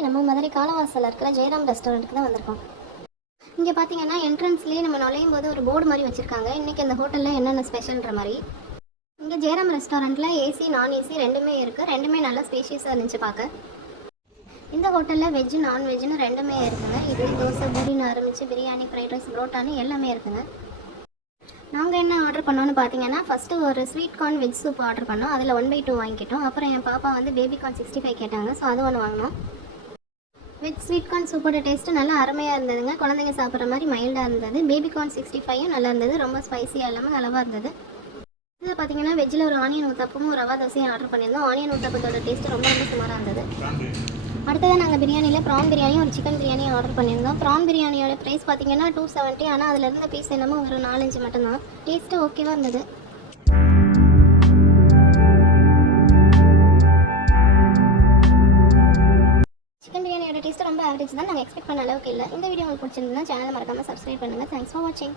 இன்றைக்கி நம்ம மதுரை காலவாசலில் இருக்கிற ஜெயராம் ரெஸ்டாரண்ட்டுக்கு தான் வந்திருக்கோம். இங்கே பார்த்தீங்கன்னா என்ட்ரன்ஸ்லேயே நம்ம நுழையும் போது ஒரு போர்டு மாதிரி வச்சுருக்காங்க. இன்றைக்கி அந்த ஹோட்டலில் என்னென்ன ஸ்பெஷல்ன்ற மாதிரி. இங்கே ஜெயராம் ரெஸ்டாரண்ட்டில் ஏசி நான் ஏசி ரெண்டுமே இருக்குது. ரெண்டுமே நல்லா ஸ்பேஷியஸாக இருந்துச்சு பார்க்க. இந்த ஹோட்டலில் வெஜ்ஜு நான்வெஜ்ஜுன்னு ரெண்டுமே இருக்குங்க. இட்லி தோசை பூரின்னு ஆரம்பித்து பிரியாணி ஃப்ரைட் ரைஸ் புரோட்டான்னு எல்லாமே இருக்குங்க. நாங்கள் என்ன ஆர்டர் பண்ணோன்னு பார்த்தீங்கன்னா ஃபஸ்ட்டு ஒரு sweet corn veg soup order பண்ணோம். அதில் 1/2 வாங்கிக்கிட்டோம். அப்புறம் என் பாப்பா வந்து பேபி கார்ன் 65 கேட்டாங்க. ஸோ அது ஒன்று வாங்கினோம். வெஜ் ஸ்வீட் கார்ன் சூப்போட டேஸ்ட்டு நல்லா அருமையாக இருந்ததுங்க. குழந்தைங்க சாப்பிட்ற மாதிரி மைல்டாக இருந்தது. பேபி கார்ன் 65யும் நல்லா இருந்தது. ரொம்ப ஸ்பைசியாக இல்லாமல் அளவாக இருந்தது. இதில் பார்த்தீங்கன்னா வெஜ்ஜில் ஒரு ஆனியன் ஊத்தப்பமும் ரவா தோசையும் ஆர்டர் பண்ணியிருந்தோம். ஆனியன் ஊத்தப்பத்தோட டேஸ்ட்டு ரொம்ப சுமாராக இருந்தது. அடுத்ததாக நாங்கள் பிரியாணியில் ப்ரான் பிரியாணியும் ஒரு சிக்கன் பிரியாணியும் ஆர்டர் பண்ணியிருந்தோம். ப்ரான் பிரியாணியோட ப்ரைஸ் பார்த்தீங்கன்னா 270. ஆனால் அதில் இருந்த பீஸ் என்னமோ ஒரு 4-5 மட்டும்தான். டேஸ்ட்டு ஓகேவாக இருந்தது. சிக்கன் பிரியாணியோட டேஸ்ட்டு ரொம்ப ஆவரேஜ் தான். நாங்கள் எக்ஸ்பெக்ட் பண்ண அளவுக்கு இல்லை. இந்த வீடியோ உங்களுக்கு பிடிச்சிருந்தா சேனலை மறக்காமல் சப்ஸ்கிரைப் பண்ணுங்கள். தேங்க்ஸ் ஃபார் வாட்சிங்.